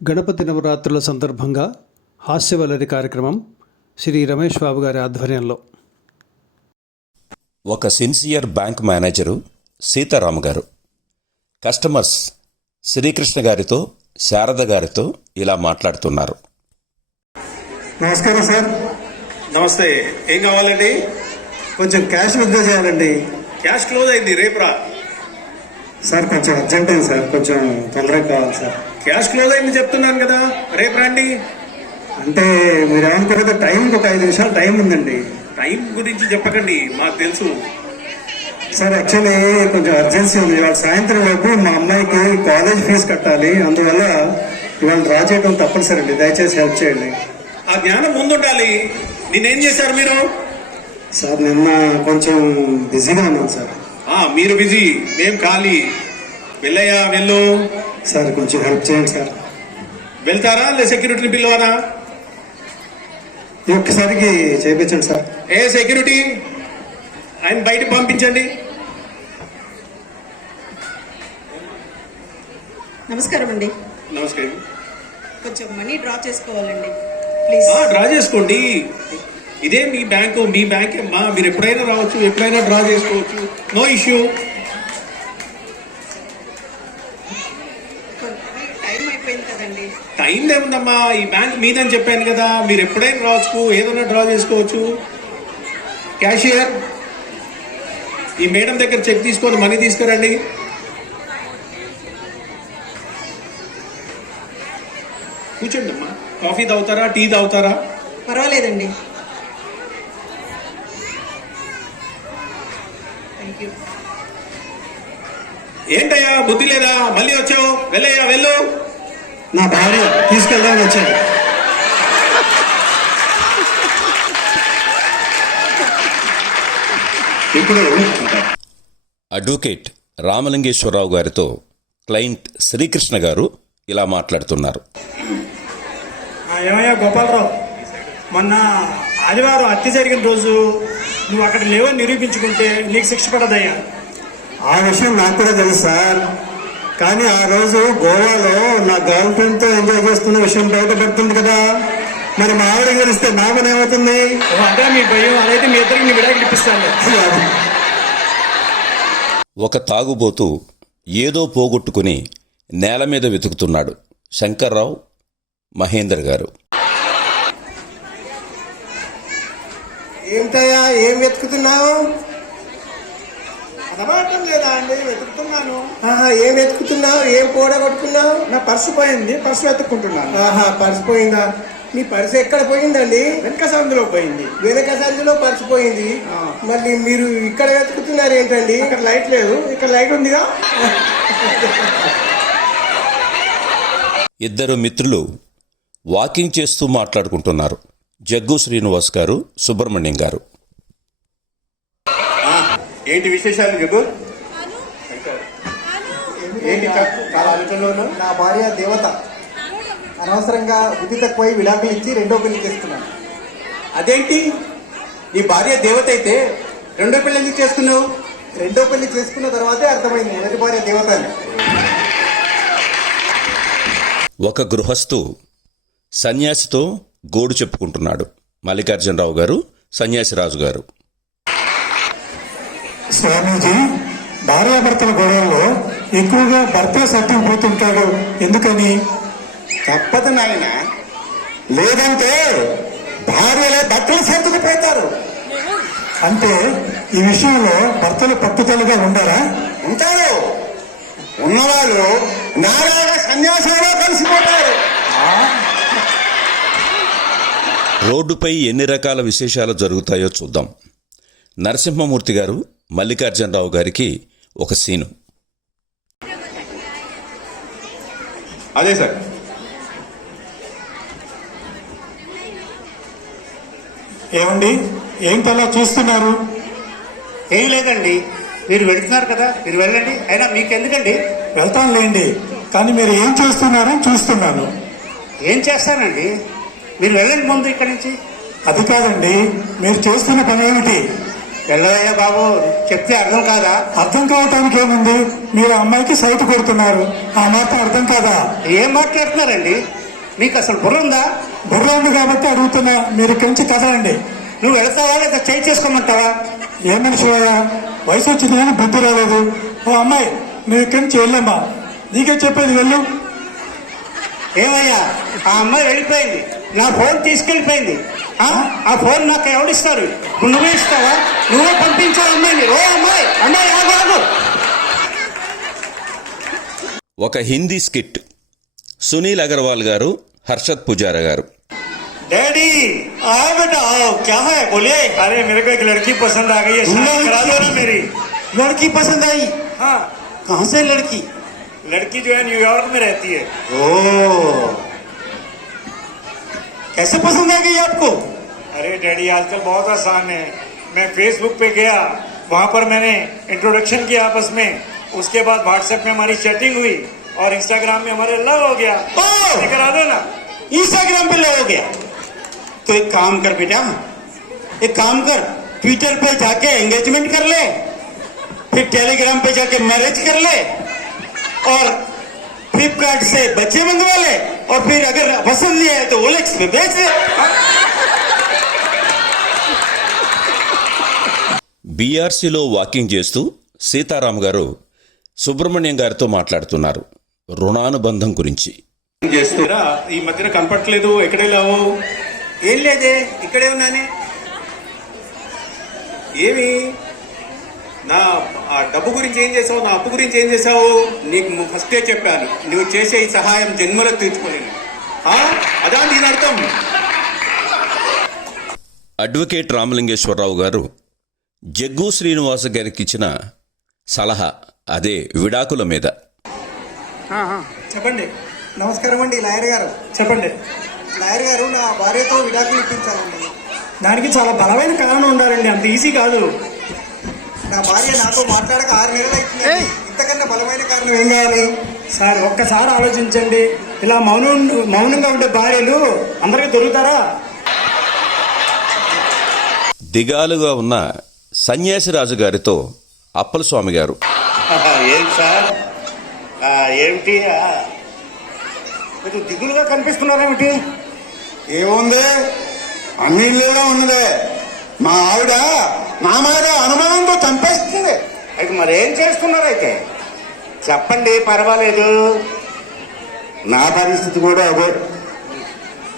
గణపతి నవరాత్రుల సందర్భంగా హాస్యవల్లరి కార్యక్రమం శ్రీ రమేష్ బాబు గారి ఆధ్వర్యంలో. ఒక సిన్సియర్ బ్యాంక్ మేనేజరు సీతారామ గారు కస్టమర్స్ శ్రీకృష్ణ గారితో శారద గారితో ఇలా మాట్లాడుతున్నారు. నమస్కారం సార్. నమస్తే. ఏం కావాలండి? కొంచెం క్యాష్ విత్డ్రా చేయాలండి. క్యాష్ క్లోజ్ అయింది, రేపు రా. సార్ కొంచెం అర్జెంట్ అయింది సార్, కొంచెం తొందరగా కావాలి సార్. క్యాష్ క్లోజ్ అయింది చెప్తున్నాను కదా, రేపు రండి. అంటే మీరు ఏమనుకోకపోతే టైంకి ఒక 5 నిమిషాలు టైం ఉందండి. టైం గురించి చెప్పకండి, మాకు తెలుసు. సార్ యాక్చువల్లీ కొంచెం అర్జెన్సీ ఉంది. ఇవాళ సాయంత్రం లోపు మా అమ్మాయికి కాలేజ్ ఫీజు కట్టాలి, అందువల్ల ఇవాళ డ్రా చేయడం తప్పనిసరి అండి. దయచేసి హెల్ప్ చేయండి. ఆ జ్ఞానం ముందుండాలి. నేనేం చేశారు మీరు? సార్ నిన్న కొంచెం బిజీగా ఉన్నాం సార్. మీరు బిజీ, మేం ఖాళీ. వెళ్ళయ్యా, వెళ్ళు. సార్ కొంచెం హెల్ప్ చేయండి సార్. వెళ్తారా లే సెక్యూరిటీని పిలవరా? ఒక్కసారికి చేయించండి సార్. ఏ సెక్యూరిటీ, ఆయన బయటకు పంపించండి. నమస్కారం అండి. నమస్కారం. కొంచెం మనీ డ్రా చేసుకోవాలండి, ప్లీజ్. డ్రా చేసుకోండి. ఇదే మీ బ్యాంకు, మీ బ్యాంక్ అమ్మా. మీరు ఎప్పుడైనా రావచ్చు, ఎప్పుడైనా డ్రా చేసుకోవచ్చు, నో ఇష్యూ. టైం అయిపోయింది కదండి. టైం ఏముందమ్మా, ఈ బ్యాంక్ మీదని చెప్పాను కదా, మీరు ఎప్పుడైనా రావచ్చు, ఏదైనా డ్రా చేసుకోవచ్చు. క్యాషియర్, ఈ మేడం దగ్గర చెక్ తీసుకొని మనీ తీసుకురండి. కూర్చోండి అమ్మా. కాఫీ తాగుతారా, టీ తాగుతారా? పర్వాలేదండి, థ్యాంక్ యూ. ఏంటయ్యా బుద్ధి లేదా? మళ్ళీ వచ్చావు, వెళ్ళయ్యా, వెళ్ళు. నా భార్య తీసుకెళ్దామని వచ్చాను. ఇప్పుడు అడ్వకేట్ రామలింగేశ్వరరావు గారితో క్లయింట్ శ్రీకృష్ణ గారు ఇలా మాట్లాడుతున్నారు. ఏమయ్యా గోపాలరావు, మొన్న ఆదివారం హత్య జరిగిన రోజు నువ్వు అక్కడ లేవని నిరూపించుకుంటే నీకు శిక్ష పడదయ్యా. ఆ విషయం నాకు కూడా తెలుసు సార్, కానీ ఆ రోజు గోవాలో నా గర్ల్ ఫ్రెండ్ తో ఎంజాయ్ చేస్తున్న విషయం బయటపడుతుంది కదా, మరి మా ఆవిడ గెలిస్తే నాకునేమవుతుంది? అదే మీ భయం. అదైతే మీ ఇద్దరికి నీ విడాకులు ఇప్పిస్తాను. ఒక తాగుబోతూ ఏదో పోగొట్టుకుని నేల మీద వెతుకుతున్నాడు శంకర్రావు మహేందర్ గారు. ఏంటయ్యా, ఏం వెతుకుతున్నావు? అదమాటం లేదా అండి, వెతుకుతున్నాను. ఏం వెతుకుతున్నావు? ఏం పోడగొట్టుకున్నావు? నా పర్సు పోయింది, పర్సు వెతుక్కుంటున్నాను. పర్సు పోయిందా? మీ పర్సు ఎక్కడ పోయిందండి? వెనక సందులో పోయింది. వెనక సందులో పర్సు పోయింది. మళ్ళీ మీరు ఇక్కడ వెతుకుతున్నారు ఏంటండి? ఇక్కడ లైట్ లేదు, ఇక్కడ లైట్ ఉందిగా. ఇద్దరు మిత్రులు వాకింగ్ చేస్తూ మాట్లాడుకుంటున్నారు. జగ్గు శ్రీనివాస్ గారు, సుబ్రహ్మణ్యం గారు. ఏంటి విశేషాలు జగ్గు? ఏంటి చాలా ఆలోచనలో ఉన్నావు? నా భార్య దేవత అనవసరంగా బుద్ధి తక్కువై విడాకులు ఇచ్చి రెండో పెళ్లి చేస్తున్నాను. అదేంటి, నీ భార్య దేవత అయితే రెండో పెళ్లి ఎందుకు చేసుకున్నావు? రెండో పెళ్లి చేసుకున్న తర్వాతే అర్థమైంది మొదటి భార్య దేవత అని. ఒక గృహస్థు సన్యాసితో గోడు చెప్పుకుంటున్నాడు. మల్లికార్జునరావు గారు, సన్యాసిరాజు గారు. స్వామీజీ, భార్యాభర్తల గొడవల్లో ఎక్కువగా భర్త సర్దుకుపోతుంటాడు, ఎందుకని? తప్పదు నాయన, లేదంటే భార్యలే భర్తలు సర్దుకుపోతారు. అంటే ఈ విషయంలో భర్తలు పట్టుదలగా ఉండరా? ఉంటారు. ఉన్నవాళ్ళు నారాయణ సన్యాసంలో కలిసిపోతారు. రోడ్డుపై ఎన్ని రకాల విశేషాలు జరుగుతాయో చూద్దాం. నరసింహమూర్తి గారు మల్లికార్జునరావు గారికి ఒక సీను. అదే సార్. ఏమండి, ఏంటలా చూస్తున్నారు? ఏం లేదండి, మీరు వెళుతున్నారు కదా, మీరు వెళ్ళండి. అయినా మీకెందుకండి? వెళ్తానులేండి, కానీ మీరు ఏం చేస్తున్నారని చూస్తున్నాను. ఏం చేస్తానండి, మీరు వెళ్ళండి ముందు ఇక్కడి నుంచి. అది కాదండి, మీరు చేస్తున్న పని ఏమిటి? వెళ్ళవయ్యా బాబు, చెప్తే అర్థం కాదా? అర్థం కావటానికి ఏముంది? మీరు అమ్మాయికి సైట్ కొడుతున్నారు, ఆ మాత్రం అర్థం కాదా? ఏం మాట్లాడుతున్నారండి? మీకు అసలు బుర్ర ఉందా? బుర్ర ఉంది కాబట్టి అడుగుతున్నా, మీరు కంచి కదలండి. నువ్వు వెళ్తావా లేదా చేయి చేసుకోమంటావా? ఏ మనిషి వయసు వచ్చింది కానీ బుద్ధి రాలేదు. ఓ అమ్మాయి, నువ్వు ఇక్కడి నుంచి వెళ్ళమ్మా, నీకే చెప్పేది, వెళ్ళు. ఏమయ్యా, ఆ అమ్మాయి వెళ్ళిపోయింది, నా ఫోన్ తీసుకెళ్ళిపోయింది. ఆ ఫోన్ నాకు ఎవరిస్తారు? నువ్వే ఇస్తావా? నువ్వే పంపించావు అమ్మాయిని. ఓ అమ్మాయి, అమ్మాయి ఆగు. ఒక హిందీ స్కిట్. సునీల్ అగర్వాల్ గారు, హర్షద్ పుజారా గారు. डैडी आओ बेटा आओ, क्या है बोलिए। अरे मेरे को एक लड़की पसंद आ गई है, शादी करा दो ना मेरी। लड़की पसंद आई? हाँ, कहाँ से लड़की? लड़की जो है न्यूयॉर्क में रहती है। ओ, कैसे पसंद आ गई आपको? अरे डैडी आजकल बहुत आसान है। मैं फेसबुक पे गया, वहाँ पर मैंने इंट्रोडक्शन किया आपस में, उसके बाद व्हाट्सएप में हमारी चैटिंग हुई और इंस्टाग्राम में हमारे लव हो गया। शादी करा दो ना। इंस्टाग्राम पे लव हो गया? तो एक काम कर बेटा, एक काम कर, ट्विटर पे जाके एंगेजमेंट कर ले, फिर टेलीग्राम पे जाके मैरिज कर ले, और फ्लिपकार्ट से बच्चे मंगवा ले, और फिर अगर पसंद नहीं आए तो ओलेक्स पे बेच दे। బీఆర్సీలో వాకింగ్ చేస్తూ సీతారాం గారు సుబ్రహ్మణ్యం గారితో మాట్లాడుతున్నారు రుణానుబంధం గురించి. చేస్తురా ఈ మధ్యన కనపట్లేదు, ఎక్కడే లేవు? ఏం లేదే, ఇక్కడే ఉన్నానే. ఏమి నా ఆ డబ్బు గురించి ఏం చేసావు, నా అప్పు గురించి ఏం చేసావు? నీకు ఫస్టే చెప్పాను, నువ్వు చేసే ఈ సహాయం జన్మలో తీర్చుకోలేను. అదా దీని అర్థం? అడ్వకేట్ రామలింగేశ్వరరావు గారు జగ్గు శ్రీనివాస గారికి ఇచ్చిన సలహా, అదే విడాకుల మీద. చెప్పండి. నమస్కారం అండి లాయర్ గారు. చెప్పండి. లాయర్ గారు, నా భార్యతో విడాకులు ఇప్పించాలండి. దానికి చాలా బలమైన కారణం ఉండాలండి, అంత ఈజీ కాదు. నా భార్య నాతో మాట్లాడక 6 నెలలు అవుతుంది. ఇంతకన్నా బలమైన కారణం ఏం కావాలి? సార్ ఒక్కసారి ఆలోచించండి, ఇలా మౌనంగా ఉండే భార్యలు అందరికీ దొరుకుతారా? దిగాలుగా ఉన్న సన్యాసిరాజు గారితో అప్పలస్వామి గారు. ఏం సార్, ఏమిటి కొంచెం దిగులుగా కనిపిస్తున్నారేమిటి? ఏముంది, అన్ని ఇళ్ళలో ఉన్నదే. మా ఆవిడ నా మీద అనుమానంతో చంపేస్తుంది. అయితే మరేం చేస్తున్నారైతే చెప్పండి, పర్వాలేదు. నా పరిస్థితి కూడా అదే.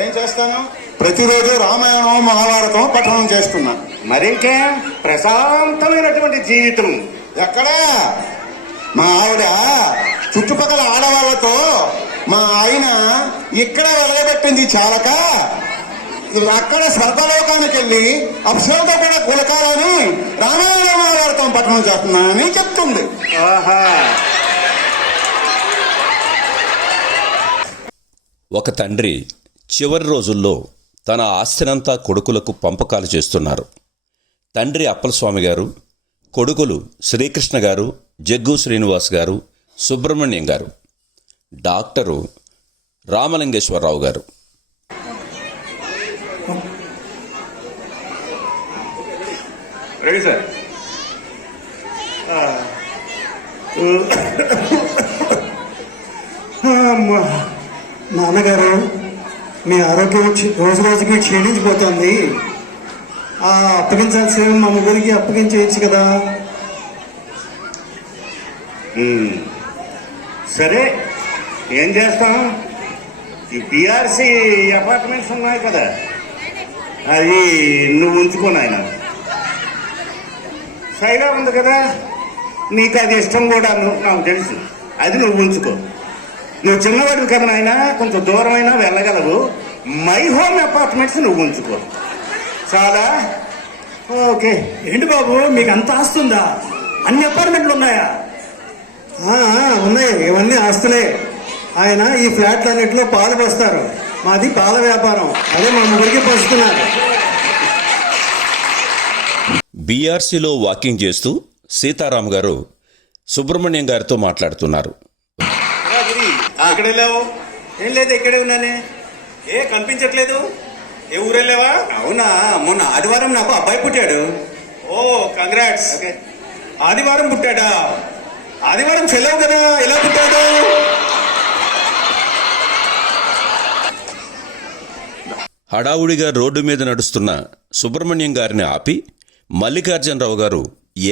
ఏం చేస్తాను? ప్రతిరోజు రామాయణం మహాభారతం పఠనం చేస్తున్నా. మరింకే ప్రశాంతమైనటువంటి జీవితం ఎక్కడా? మా ఆవిడ చుట్టుపక్కల ఆడవాళ్లతో మా ఆయన ఇక్కడ వెలగబెట్టింది చాలక అక్కడ స్వర్గలోకానికి వెళ్ళి అప్సరతో కూడా కులకాలని రామాయణ మహాభారతం పఠనం చేస్తున్నానని చెప్తుంది. ఆహా. ఒక తండ్రి చివరి రోజుల్లో తన ఆస్తినంతా కొడుకులకు పంపకాలు చేస్తున్నారు. తండ్రి అప్పలస్వామి గారు, కొడుకులు శ్రీకృష్ణ గారు, జగ్గు శ్రీనివాస్ గారు, సుబ్రహ్మణ్యం గారు, డాక్టరు రామలింగేశ్వరరావు గారు. Ready sir. నాన్నగారు, మీ ఆరోగ్యం రోజు రోజుకి క్షీణించిపోతుంది. అప్పగించాల్సిన మా ముగ్గురికి అప్పగించేయచ్చు కదా. సరే, ఏం చేస్తాం? ఈ పిఆర్సి అపార్ట్మెంట్స్ ఉన్నాయి కదా, అది నువ్వు ఉంచుకో నాయన. సైగా ఉంది కదా, నీకు అది ఇష్టం కూడా నాకు తెలుసు, అది నువ్వు ఉంచుకో. నువ్వు చిన్నవాడివి కదా నాయన, కొంచెం దూరమైనా వెళ్ళగలవు. మై హోమ్ అపార్ట్మెంట్స్ నువ్వు ఉంచుకో, చాలా ఓకే. ఏంటి బాబు, మీకు అంత ఆస్తుందా? అన్ని అపార్ట్మెంట్లు ఉన్నాయా? ఉన్నాయి, ఇవన్నీ ఆస్తులే. ఆయన ఈ ఫ్లాట్లన్నింటిలో పాలు పోస్తారు. మాది పాల వ్యాపారం, అదే మా ముగ్గురికి పోస్తున్నారు. బీఆర్సీలో వాకింగ్ చేస్తూ సీతారాం గారు సుబ్రహ్మణ్యం గారితో మాట్లాడుతున్నారు. ఎక్కడ వెళ్ళావు? ఏం లేదు, ఇక్కడే ఉన్నానే. ఏ కనిపించట్లేదు? ఏ ఊరు వెళ్ళావా? అవునా, మొన్న ఆదివారం నాకు అబ్బాయి పుట్టాడు. ఓ కంగ్రాట్స్. ఆదివారం పుట్టాడా? ఆదివారం సెలవు కదా, ఎలా పుట్టాడు? హడావుడిగా రోడ్డు మీద నడుస్తున్న సుబ్రహ్మణ్యం గారిని ఆపి మల్లికార్జునరావు గారు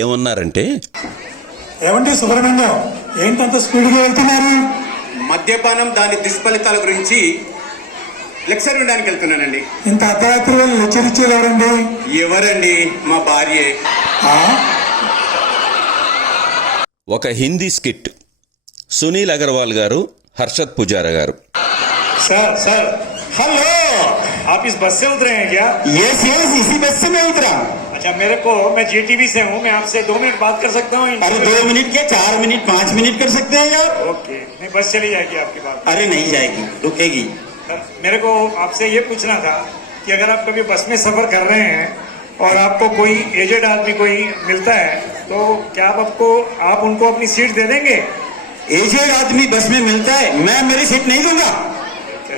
ఏమన్నారంటే, ఏమంటే సుబ్రహ్మణ్యం, ఏంటంత స్పీడ్గా వెళ్తున్నారు? మద్యపానం దాని దుష్ఫలితాల గురించి లెక్చర్ వినడానికి వెళ్తున్నానండి. ఇంత అర్ధరాత్రి వాళ్ళు లెక్చర్ ఇచ్చేది ఎవరండి? ఎవరండి? మా భార్యే. ఒక హిందీ స్కిట్. సునీల్ అగర్వాల్ గారు, హర్షత్ పుజారా గారు. सर सर हेलो, आप इस बस से उतरे हैं क्या? यस यस, इसी बस से मैं उतरा. अच्छा, मैं जीटीवी से हूँ, मैं आपसे 2 मिनट बात कर सकता हूँ? अरे 2 मिनट क्या, 4 मिनट 5 मिनट कर सकते हैं यार. ओके, नहीं बस चली जाएगी आपकी बात. अरे नहीं जाएगी, रुकेगी. मेरे को आपसे ये पूछना था कि अगर आप कभी बस में सफर कर रहे हैं और आपको कोई एजेड आदमी कोई मिलता है, तो क्या आप उनको अपनी सीट दे देंगे? एजेड आदमी बस में मिलता है, मैं मेरी सीट नहीं दूंगा,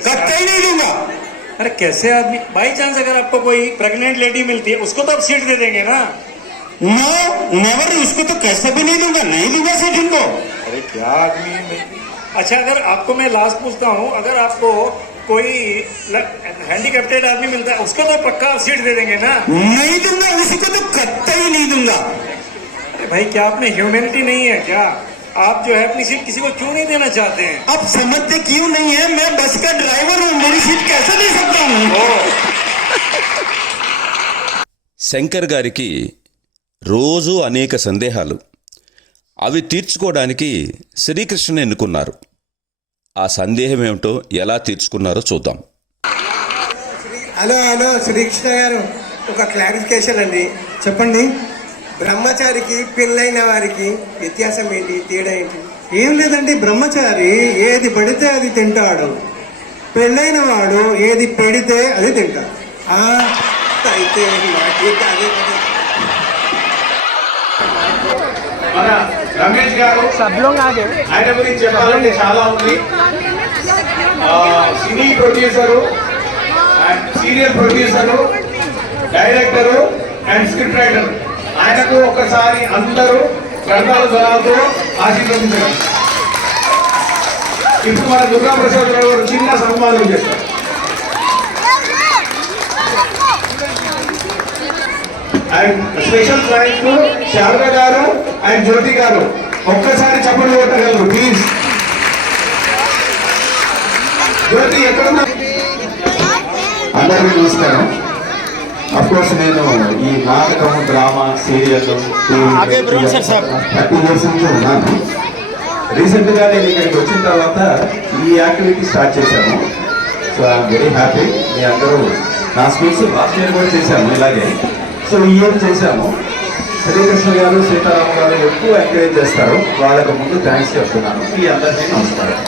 कतई नहीं दूंगा. अरे कैसे आदमी, बाई चांस अगर आपको कोई प्रेग्नेंट लेडी मिलती है, उसको तो आप सीट दे देंगे ना? नो नेवर, उसको तो कैसे भी नहीं दूंगा सीट उनको. अरे क्या आदमी है. अच्छा, अगर आपको मैं लास्ट पूछता हूँ, अगर आपको कोई हैंडीकैप्टेड आदमी मिलता है, उसको तो पक्का आप सीट दे देंगे ना? नहीं दूंगा, उसको तो कतई नहीं दूंगा. अरे भाई, क्या आप में ह्यूमैनिटी नहीं है क्या? आप जो है अपनी सीट किसी को क्यों नहीं देना चाहते हैं? आप समझते क्यों नहीं है, मैं बस का ड्राइवर हूँ, मेरी सीट कैसे दे सकता हूँ? శంకర్ గారికి రోజూ అనేక సందేహాలు. అవి తీర్చుకోవడానికి శ్రీకృష్ణుని ఎన్నుకున్నారు. ఆ సందేహం ఏమిటో ఎలా తీర్చుకున్నారో చూద్దాం. హలో శ్రీకృష్ణ గారు, ఒక క్లారిఫికేషన్ అండి. చెప్పండి. బ్రహ్మచారికి పెళ్ళైన వారికి వ్యత్యాసం ఏంటి, తేడా ఏంటి? ఏం లేదండి, బ్రహ్మచారి ఏది పడితే అది తింటాడు, పెళ్ళైన వాడు ఏది పెడితే అది తింటాడు. అయితే నాకైతే అదే కదా. మన రమేష్ గారు ఆయన గురించి చెప్పాలంటే చాలా ఉంది. Cine producer, serial producer, director and script writer. ఆయనకు ఒకసారి అందరూ గ్రంథాల జనాలతో ఆశీర్వదించారు. ఇప్పుడు మన దుర్గా ప్రసాద్ గారు చిన్న సన్మానం చేస్తారు. And special thanks to Sharada గారు అండ్ జ్యోతి గారు. ఒక్కసారి చప్పట్లు కొట్టగలరు ప్లీజ్. జ్యోతి ఎక్కడున్నా? అందరికీ నమస్కారం. అఫ్కోర్స్ నేను ఈ నాటకం, డ్రామా, సీరియల్ 30 ఇయర్స్ నుంచి ఉన్నాను. రీసెంట్గా నేను ఇక్కడికి వచ్చిన తర్వాత ఈ యాక్టివిటీ స్టార్ట్ చేశాను. So I'm very happy. మీ అందరూ నా స్కూల్స్ లాస్ట్ ఇయర్ కూడా చేశాము ఇలాగే. సో ఈ ఇయర్ చేశాము. శ్రీకృష్ణ గారు, సీతారామ గారు ఎక్కువ ఎంకరేజ్ చేస్తారు. వాళ్ళకు ముందు థ్యాంక్స్ చెప్తున్నాను. మీ అందరికీ నమస్కారం.